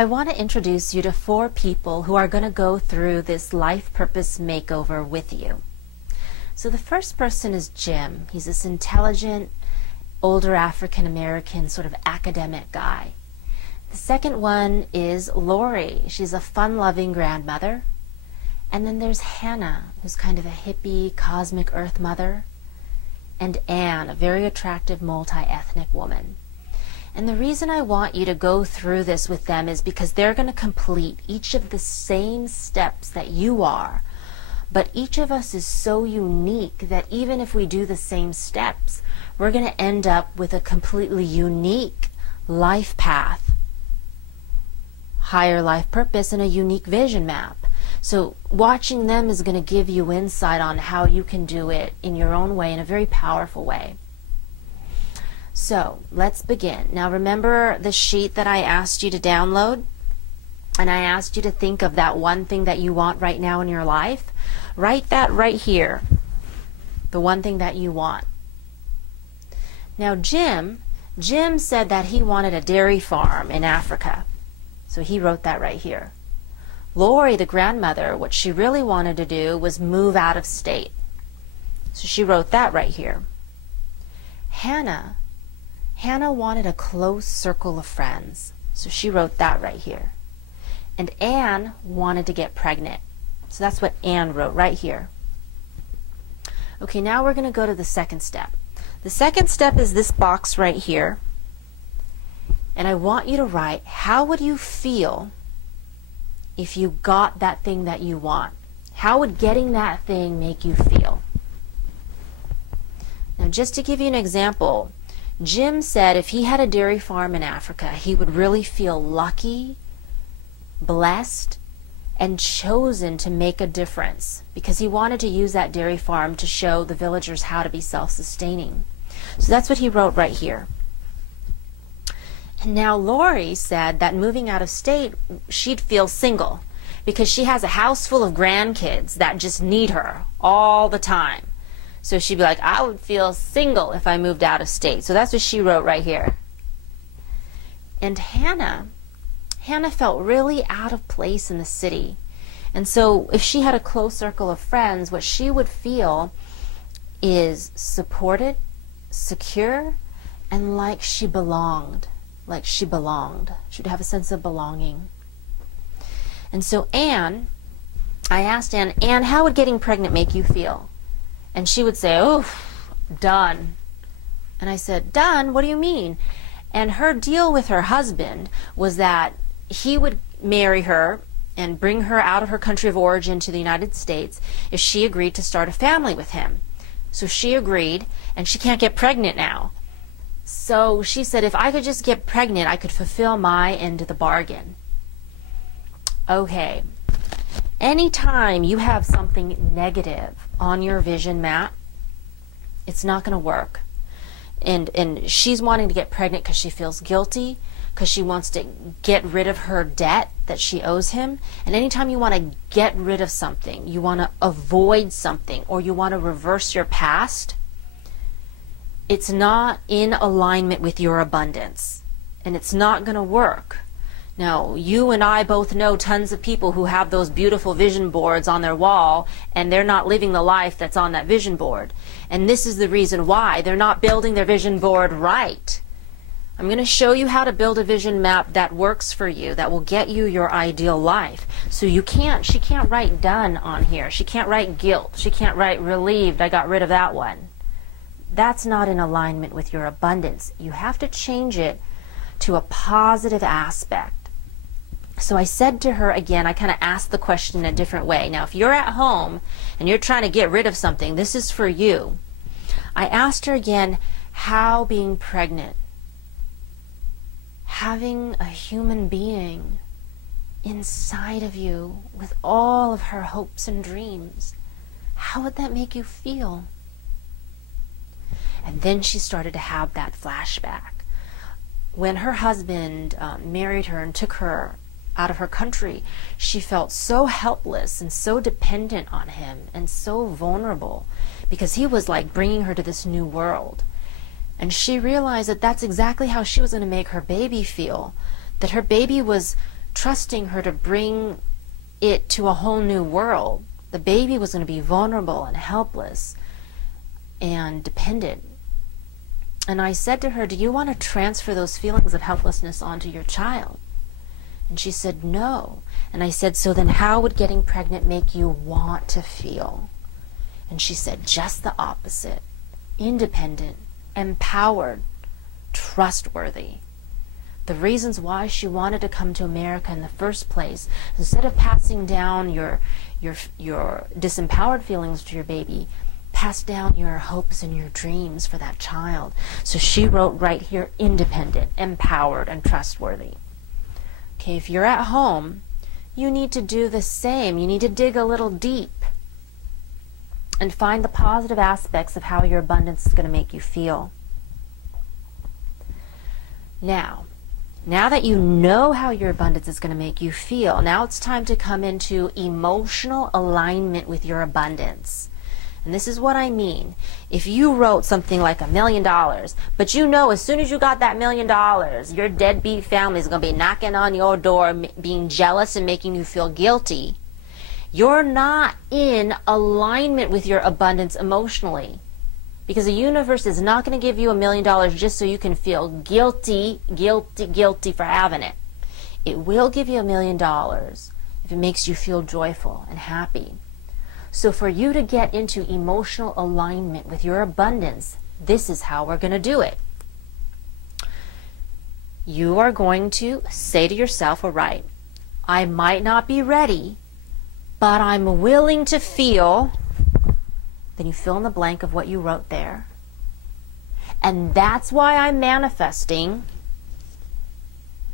I want to introduce you to 4 people who are going to go through this life purpose makeover with you. So the first person is Jim. He's this intelligent, older African American sort of academic guy. The second one is Lori. She's a fun-loving grandmother. And then there's Hannah, who's kind of a hippie, cosmic earth mother. And Anne, a very attractive multi-ethnic woman. And the reason I want you to go through this with them is because they're going to complete each of the same steps that you are. But each of us is so unique that even if we do the same steps, we're going to end up with a completely unique life path, higher life purpose, and a unique vision map. So watching them is going to give you insight on how you can do it in your own way, in a very powerful way. So let's begin. Now remember the sheet that I asked you to download? And I asked you to think of that one thing that you want right now in your life. Write that right here. The one thing that you want. Now Jim said that he wanted a dairy farm in Africa. So he wrote that right here. Lori, the grandmother, what she really wanted to do was move out of state. So she wrote that right here. Hannah wanted a close circle of friends. So she wrote that right here. And Anne wanted to get pregnant. So that's what Anne wrote right here. Okay, now we're going to go to the second step. The second step is this box right here. And I want you to write, how would you feel if you got that thing that you want? How would getting that thing make you feel? Now, just to give you an example, Jim said if he had a dairy farm in Africa, he would really feel lucky, blessed, and chosen to make a difference because he wanted to use that dairy farm to show the villagers how to be self-sustaining. So that's what he wrote right here. And now Lori said that moving out of state, she'd feel single because she has a house full of grandkids that just need her all the time. So she'd be like, I would feel single if I moved out of state. So that's what she wrote right here. And Hannah felt really out of place in the city. And so if she had a close circle of friends, what she would feel is supported, secure, and like she belonged. Like she belonged. She would have a sense of belonging. And so Anne, I asked Anne, how would getting pregnant make you feel? And she would say, oh, done. And I said, done? What do you mean? And her deal with her husband was that he would marry her and bring her out of her country of origin to the United States if she agreed to start a family with him. So she agreed, and she can't get pregnant now. So she said, if I could just get pregnant, I could fulfill my end of the bargain. Okay. Anytime you have something negative on your vision map, it's not going to work. And she's wanting to get pregnant because she feels guilty, because she wants to get rid of her debt that she owes him. And anytime you want to get rid of something, you want to avoid something, or you want to reverse your past, it's not in alignment with your abundance. And it's not going to work. Now, you and I both know tons of people who have those beautiful vision boards on their wall, and they're not living the life that's on that vision board. And this is the reason why. They're not building their vision board right. I'm going to show you how to build a vision map that works for you, that will get you your ideal life. So she can't write done on here. She can't write guilt. She can't write relieved, I got rid of that one. That's not in alignment with your abundance. You have to change it to a positive aspect. So I said to her again, I kind of asked the question in a different way. Now, if you're at home and you're trying to get rid of something, this is for you. I asked her again, how being pregnant, having a human being inside of you with all of her hopes and dreams, how would that make you feel? And then she started to have that flashback. When her husband married her and took her out of her country, she felt so helpless and so dependent on him and so vulnerable because he was like bringing her to this new world. And she realized that that's exactly how she was going to make her baby feel, that her baby was trusting her to bring it to a whole new world. The baby was going to be vulnerable and helpless and dependent. And I said to her, do you want to transfer those feelings of helplessness onto your child? And she said, no. And I said, so then how would getting pregnant make you want to feel? And she said, just the opposite. Independent, empowered, trustworthy. The reasons why she wanted to come to America in the first place, instead of passing down your disempowered feelings to your baby, pass down your hopes and your dreams for that child. So she wrote right here, independent, empowered, and trustworthy. Okay, if you're at home, you need to do the same. You need to dig a little deep and find the positive aspects of how your abundance is going to make you feel. Now that you know how your abundance is going to make you feel, now it's time to come into emotional alignment with your abundance. And this is what I mean. If you wrote something like $1 million, but you know as soon as you got that $1 million, your deadbeat family is going to be knocking on your door, being jealous and making you feel guilty, you're not in alignment with your abundance emotionally. Because the universe is not going to give you $1 million just so you can feel guilty for having it. It will give you $1 million if it makes you feel joyful and happy. So for you to get into emotional alignment with your abundance, this is how we're going to do it. You are going to say to yourself, all right, I might not be ready, but I'm willing to feel. Then you fill in the blank of what you wrote there. And that's why I'm manifesting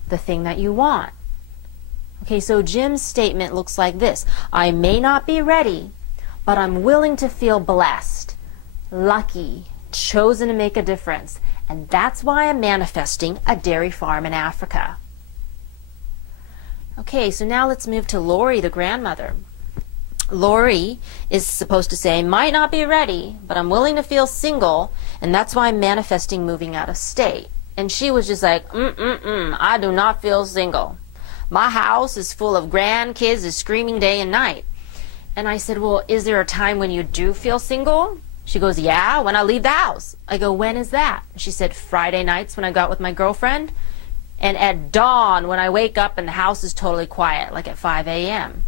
the thing that you want. Okay, so Jim's statement looks like this. I may not be ready, but I'm willing to feel blessed, lucky, chosen to make a difference. And that's why I'm manifesting a dairy farm in Africa. Okay, so now let's move to Lori, the grandmother. Lori is supposed to say, might not be ready, but I'm willing to feel single, and that's why I'm manifesting moving out of state. And she was just like, I do not feel single. My house is full of grandkids is screaming day and night. And I said, well, is there a time when you do feel single? She goes, yeah, when I leave the house. I go, when is that? She said, Friday nights when I go out with my girlfriend, and at dawn when I wake up and the house is totally quiet, like at 5 a.m.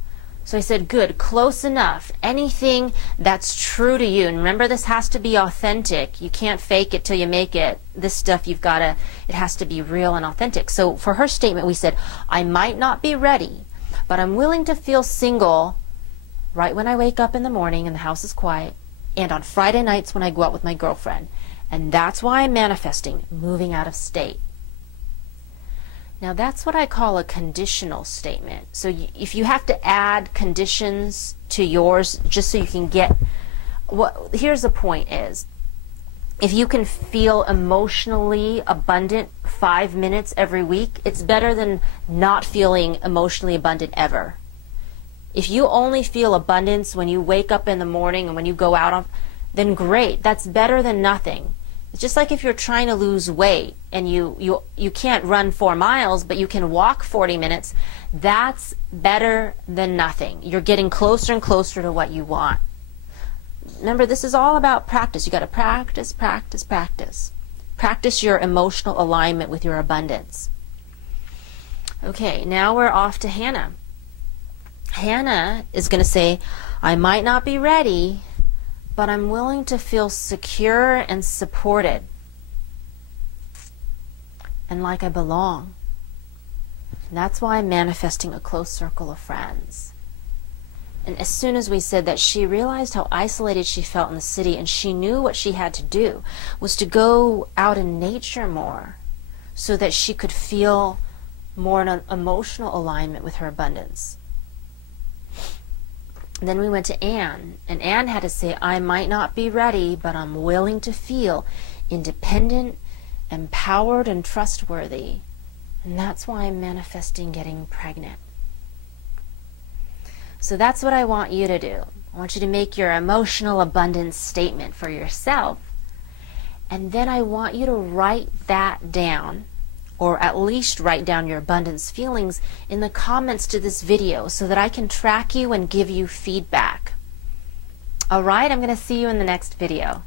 So I said, good, close enough. Anything that's true to you. And remember, this has to be authentic. You can't fake it till you make it. This stuff it has to be real and authentic. So for her statement, we said, I might not be ready, but I'm willing to feel single right when I wake up in the morning and the house is quiet, and on Friday nights when I go out with my girlfriend. And that's why I'm manifesting moving out of state. Now that's what I call a conditional statement. So if you have to add conditions to yours just so you can get, here's the point is, if you can feel emotionally abundant 5 minutes every week, it's better than not feeling emotionally abundant ever. If you only feel abundance when you wake up in the morning and when you go out, then great, that's better than nothing. It's just like if you're trying to lose weight and you can't run 4 miles, but you can walk 40 minutes, that's better than nothing. You're getting closer and closer to what you want. Remember, this is all about practice. You got to practice, practice, practice. Practice your emotional alignment with your abundance. Okay, now we're off to Hannah. Hannah is going to say, I might not be ready, but I'm willing to feel secure and supported and like I belong. And that's why I'm manifesting a close circle of friends. And as soon as we said that, she realized how isolated she felt in the city, and she knew what she had to do was to go out in nature more so that she could feel more in an emotional alignment with her abundance. And then we went to Anne, and Anne had to say, I might not be ready, but I'm willing to feel independent, empowered, and trustworthy. And that's why I'm manifesting getting pregnant. So that's what I want you to do. I want you to make your emotional abundance statement for yourself. And then I want you to write that down or at least write down your abundance feelings in the comments to this video so that I can track you and give you feedback. Alright, I'm going to see you in the next video.